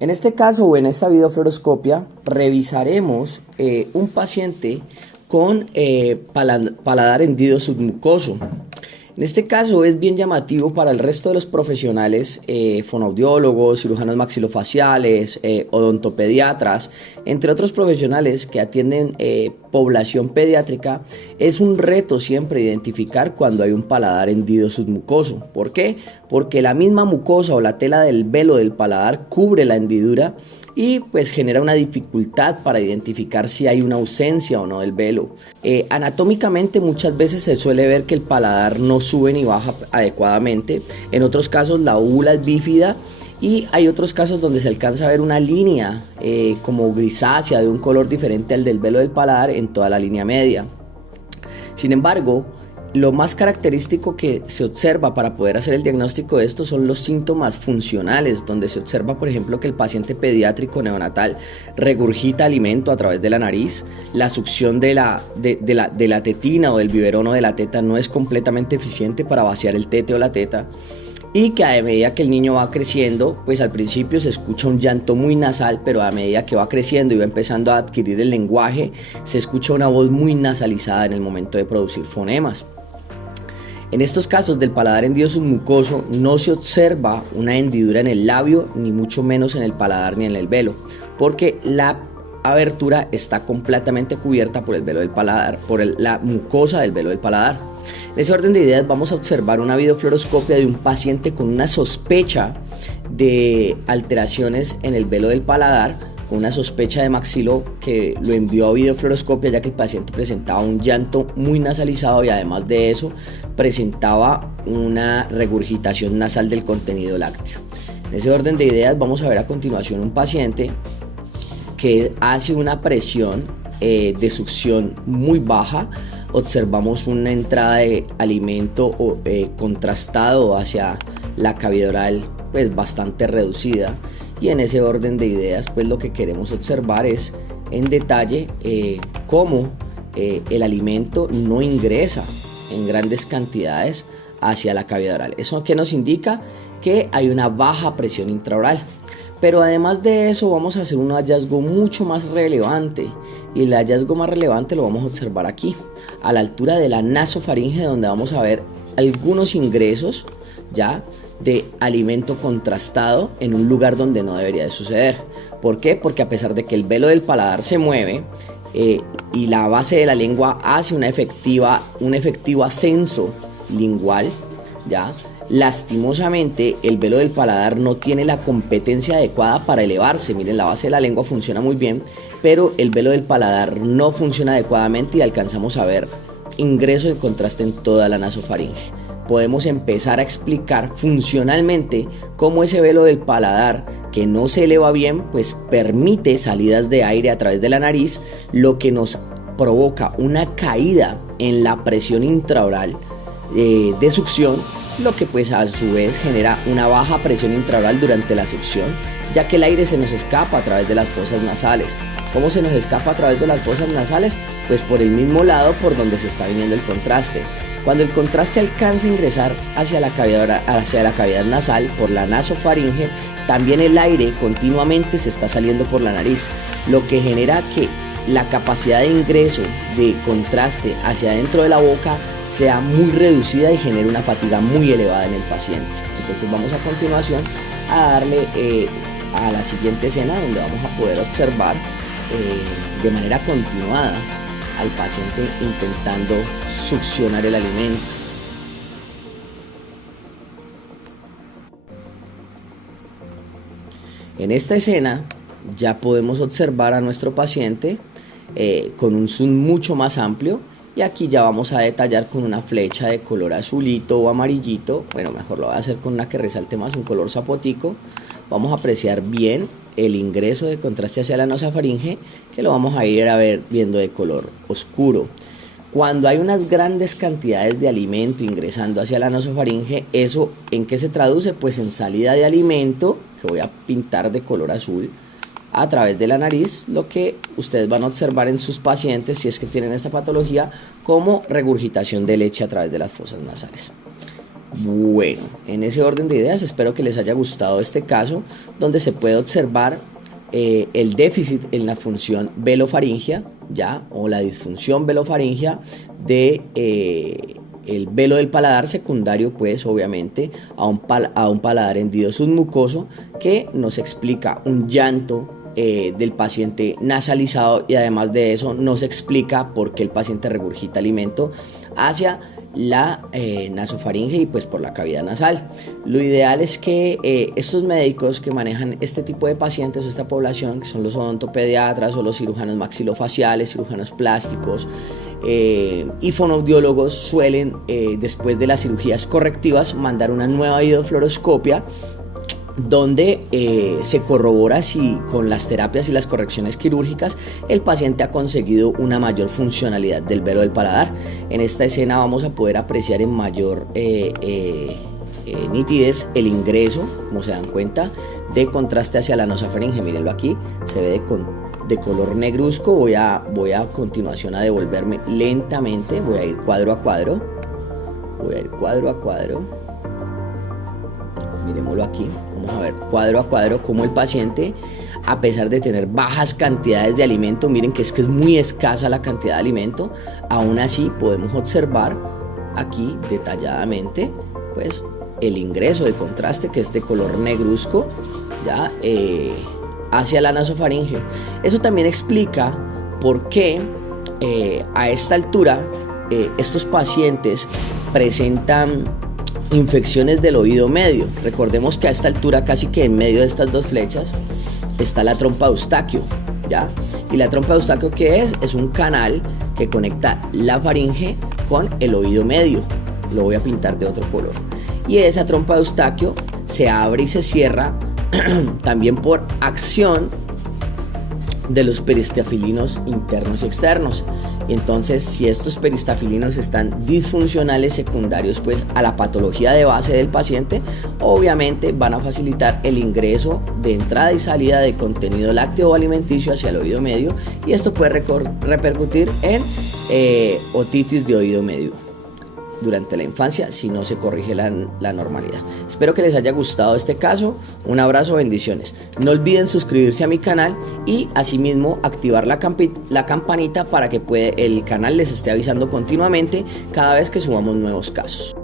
En este caso o en esta videofluoroscopia revisaremos un paciente con paladar hendido submucoso. En este caso es bien llamativo para el resto de los profesionales, fonoaudiólogos, cirujanos maxilofaciales, odontopediatras, entre otros profesionales que atienden población pediátrica. Es un reto siempre identificar cuando hay un paladar hendido submucoso. ¿Por qué? Porque la misma mucosa o la tela del velo del paladar cubre la hendidura y pues genera una dificultad para identificar si hay una ausencia o no del velo. Anatómicamente muchas veces se suele ver que el paladar no sube ni baja adecuadamente. En otros casos la úvula es bífida y hay otros casos donde se alcanza a ver una línea como grisácea de un color diferente al del velo del paladar en toda la línea media. Sin embargo, lo más característico que se observa para poder hacer el diagnóstico de esto son los síntomas funcionales, donde se observa, por ejemplo, que el paciente pediátrico neonatal regurgita alimento a través de la nariz, la succión de la tetina o del biberón o de la teta no es completamente eficiente para vaciar el tete o la teta, y que a medida que el niño va creciendo, pues al principio se escucha un llanto muy nasal, pero a medida que va creciendo y va empezando a adquirir el lenguaje, se escucha una voz muy nasalizada en el momento de producir fonemas. En estos casos del paladar hendido submucoso no se observa una hendidura en el labio, ni mucho menos en el paladar ni en el velo, porque la abertura está completamente cubierta por el velo del paladar, por la mucosa del velo del paladar. En ese orden de ideas vamos a observar una videofluoroscopia de un paciente con una sospecha de alteraciones en el velo del paladar, con una sospecha de maxilo, que lo envió a videofluoroscopia ya que el paciente presentaba un llanto muy nasalizado y además de eso presentaba una regurgitación nasal del contenido lácteo. En ese orden de ideas vamos a ver a continuación un paciente que hace una presión de succión muy baja. Observamos una entrada de alimento contrastado hacia la cavidad oral pues bastante reducida, y en ese orden de ideas pues lo que queremos observar es en detalle cómo el alimento no ingresa en grandes cantidades hacia la cavidad oral. ¿Eso qué nos indica? Que hay una baja presión intraoral. Pero además de eso vamos a hacer un hallazgo mucho más relevante, y el hallazgo más relevante lo vamos a observar aquí, a la altura de la nasofaringe, donde vamos a ver algunos ingresos ya de alimento contrastado en un lugar donde no debería de suceder. ¿Por qué? Porque a pesar de que el velo del paladar se mueve y la base de la lengua hace un efectivo ascenso lingual, ya lastimosamente el velo del paladar no tiene la competencia adecuada para elevarse. Miren, la base de la lengua funciona muy bien, pero el velo del paladar no funciona adecuadamente y alcanzamos a ver ingreso de contraste en toda la nasofaringe. Podemos empezar a explicar funcionalmente cómo ese velo del paladar que no se eleva bien pues permite salidas de aire a través de la nariz, lo que nos provoca una caída en la presión intraoral de succión, lo que pues a su vez genera una baja presión intraoral durante la succión, ya que el aire se nos escapa a través de las fosas nasales. ¿Cómo se nos escapa a través de las fosas nasales? Pues por el mismo lado por donde se está viniendo el contraste. Cuando el contraste alcanza a ingresar hacia la cavidad nasal por la nasofaringe, también el aire continuamente se está saliendo por la nariz, lo que genera que la capacidad de ingreso de contraste hacia adentro de la boca sea muy reducida y genere una fatiga muy elevada en el paciente. Entonces vamos a continuación a darle a la siguiente escena, donde vamos a poder observar de manera continuada al paciente intentando succionar el alimento. En esta escena ya podemos observar a nuestro paciente con un zoom mucho más amplio, y aquí ya vamos a detallar con una flecha de color azulito o amarillito. Bueno, mejor lo voy a hacer con una que resalte más, un color zapotico. Vamos a apreciar bien el ingreso de contraste hacia la nasofaringe, que lo vamos a ir a ver viendo de color oscuro. Cuando hay unas grandes cantidades de alimento ingresando hacia la nasofaringe, ¿eso en qué se traduce? Pues en salida de alimento, que voy a pintar de color azul, a través de la nariz, lo que ustedes van a observar en sus pacientes, si es que tienen esta patología, como regurgitación de leche a través de las fosas nasales. Bueno, en ese orden de ideas espero que les haya gustado este caso donde se puede observar el déficit en la función velofaringea, ya, o la disfunción velofaringea de el velo del paladar, secundario pues obviamente a un paladar hendido submucoso, que nos explica un llanto del paciente nasalizado, y además de eso nos explica por qué el paciente regurgita alimento hacia la nasofaringe y pues por la cavidad nasal. Lo ideal es que estos médicos que manejan este tipo de pacientes o esta población, que son los odontopediatras o los cirujanos maxilofaciales, cirujanos plásticos y fonoaudiólogos, suelen después de las cirugías correctivas mandar una nueva iodo-fluoroscopia donde se corrobora si con las terapias y las correcciones quirúrgicas el paciente ha conseguido una mayor funcionalidad del velo del paladar. En esta escena vamos a poder apreciar en mayor nitidez el ingreso, como se dan cuenta, de contraste hacia la nasofaringe. Mírenlo aquí, se ve de color negruzco. Voy a continuación a devolverme lentamente, voy a ir cuadro a cuadro, miremoslo aquí. Vamos a ver cuadro a cuadro cómo el paciente, a pesar de tener bajas cantidades de alimento, miren que es muy escasa la cantidad de alimento, aún así podemos observar aquí detalladamente pues el ingreso de contraste, que es de color negruzco, ya hacia la nasofaringe. Eso también explica por qué a esta altura estos pacientes presentan infecciones del oído medio. Recordemos que a esta altura, casi que en medio de estas dos flechas, está la trompa de Eustaquio, ¿ya? Y la trompa de Eustaquio, ¿qué es? Es un canal que conecta la faringe con el oído medio. Lo voy a pintar de otro color. Y esa trompa de Eustaquio se abre y se cierra también por acción de los peristafilinos internos y externos. Entonces, si estos peristafilinos están disfuncionales, secundarios pues a la patología de base del paciente, obviamente van a facilitar el ingreso de entrada y salida de contenido lácteo o alimenticio hacia el oído medio, y esto puede repercutir en otitis de oído medio durante la infancia si no se corrige la normalidad. Espero que les haya gustado este caso. Un abrazo, bendiciones. No olviden suscribirse a mi canal y asimismo activar la campanita para que el canal les esté avisando continuamente cada vez que subamos nuevos casos.